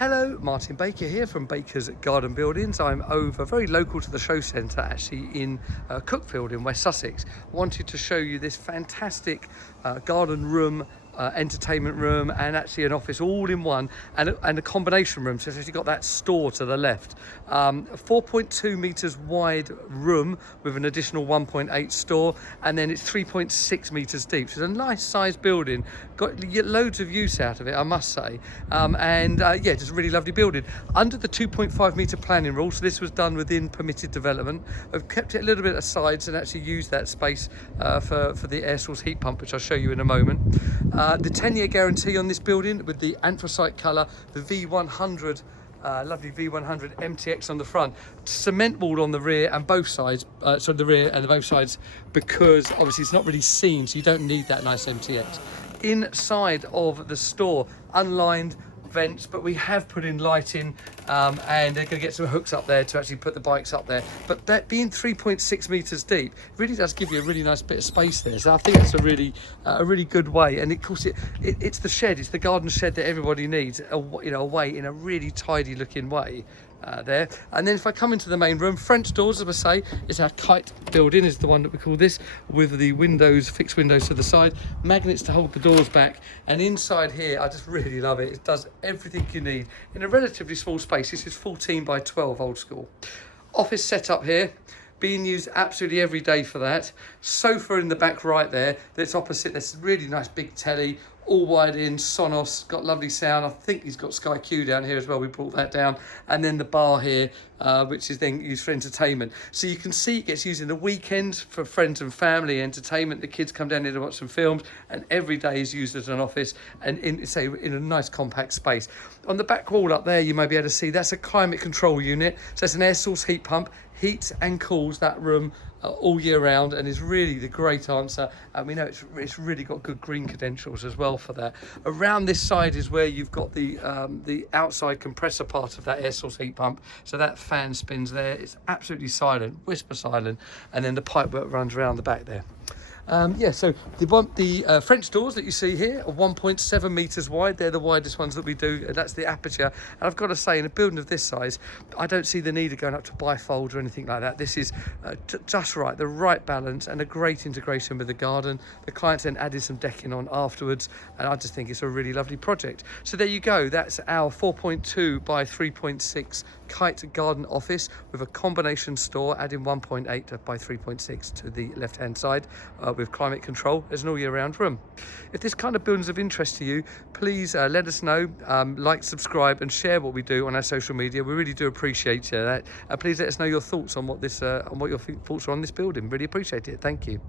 Hello, Martin Baker here from Baker's Garden Buildings. I'm over very local to the show centre, actually in Cookfield in West Sussex. Wanted to show you this fantastic garden room, entertainment room, and actually an office all in one, and a combination room. So it's actually got that store to the left. 4.2 metres wide room with an additional 1.8 store, and then it's 3.6 metres deep. So it's a nice sized building. You get loads of use out of it, I must say. Yeah, just a really lovely building. Under the 2.5 metre planning rule, so this was done within permitted development. I've kept it a little bit aside and actually used that space for the air source heat pump, which I'll show you in a moment. The 10-year guarantee on this building with the anthracite colour, the V100, lovely V100 MTX on the front, cement wall on the rear and both sides, so the rear and both sides, because obviously it's not really seen, so you don't need that nice MTX. Inside of the store, unlined vents, but we have put in lighting, and they're going to get some hooks up there to actually put the bikes up there. But that being 3.6 metres deep really does give you a really nice bit of space there. So I think it's a really good way. And of course, it's the shed, it's the garden shed that everybody needs, away in a really tidy looking way. There, and then if I come into the main room, French doors, as I say, it's our kite building, is the one that we call this, with the windows, fixed windows to the side, magnets to hold the doors back, and inside here I just really love it. It does everything you need in a relatively small space. This is 14 by 12 old school. Office setup here, being used absolutely every day for that. Sofa in the back right there, that's opposite, that's really nice big telly, all wired in, Sonos, got lovely sound. I think he's got Sky Q down here as well, we brought that down. And then the bar here, which is then used for entertainment. So you can see it gets used in the weekend for friends and family entertainment. The kids come down here to watch some films, and every day is used as an office, and in a nice compact space. On the back wall up there, you may be able to see that's a climate control unit. So it's an air source heat pump, heats and cools that room all year round, and is really the great answer. And we know it's really got good green credentials as well for that. Around this side is where you've got the outside compressor part of that air source heat pump. So that fan spins there. It's absolutely silent, whisper silent, and then the pipework runs around the back there. Yeah, so the French doors that you see here are 1.7 metres wide. They're the widest ones that we do. That's the aperture. And I've got to say, in a building of this size, I don't see the need of going up to bifold or anything like that. This is just right, the right balance, and a great integration with the garden. The clients then added some decking on afterwards, and I just think it's a really lovely project. So there you go. That's our 4.2 by 3.6 kite garden office with a combination store, adding 1.8 by 3.6 to the left-hand side. With climate control as an all year round room. If this kind of building's of interest to you, please let us know, like, subscribe and share what we do on our social media. We really do appreciate that. Please let us know your thoughts on what your thoughts are on this building. Really appreciate it. Thank you.